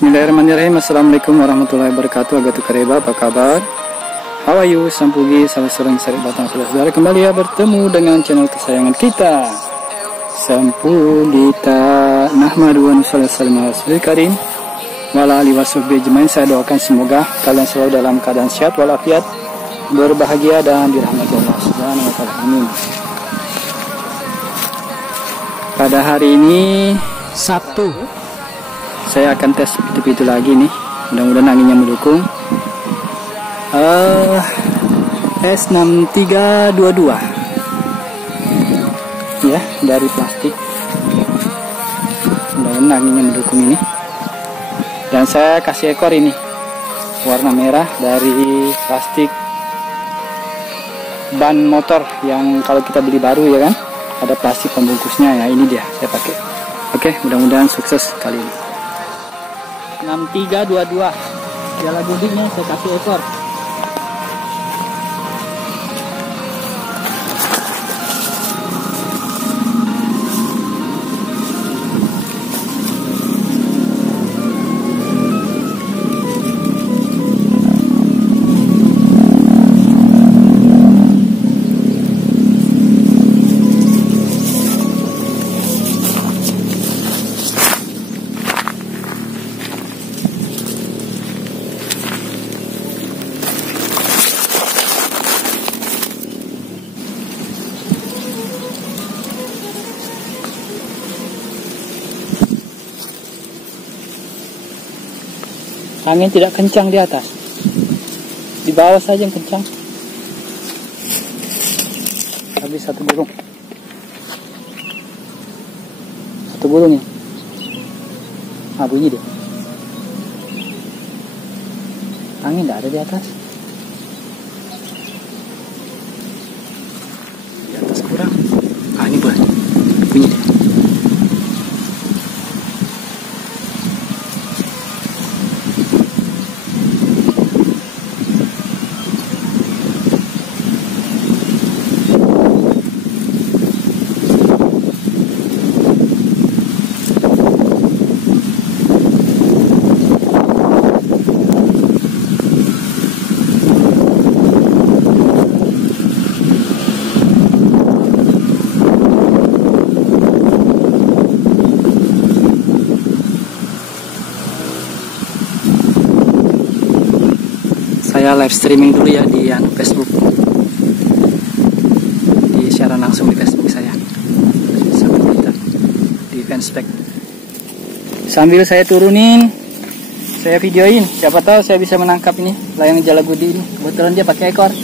Bismillahirrahmanirrahim. Assalamualaikum warahmatullahi wabarakatuh. Agatu kareba, apa kabar? How are you? Sampugi, salah seorang sari batang saudara kembali ya bertemu dengan channel kesayangan kita, Sampugita. Nahmadu wa nusalli ala rasulil karim wa ala alihi wasahbihi ajmain. Saya doakan semoga kalian selalu dalam keadaan sehat walafiat, berbahagia dan dirahmati Allah Subhanahu wa taala. Amin. Pada hari ini Sabtu, saya akan tes pintu-pintu lagi nih, mudah-mudahan anginnya mendukung. S6322 ya, dari plastik, mudah-mudahan anginnya mendukung ini. Dan saya kasih ekor ini warna merah dari plastik ban motor yang kalau kita beli baru ya kan, ada plastik pembungkusnya ya, ini dia saya pakai. Oke, mudah-mudahan sukses kali ini. 6322 jala gudingnya saya kasih ekor. Angin tidak kencang di atas, di bawah saja yang kencang. Habis satu burung ya. Bunyi deh. Angin tidak ada di atas. Di atas kurang. Ini bunyi deh. Saya live streaming dulu ya di Facebook, di siaran langsung di Facebook saya, Sampugita di fanspage. Sambil saya turunin, saya videoin, siapa tahu saya bisa menangkap ini layang jalagudi ini. Kebetulan dia pakai ekor.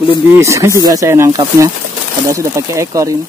Belum bisa juga saya nangkapnya, padahal sudah pakai ekor ini.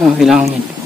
Oh, hilang angin.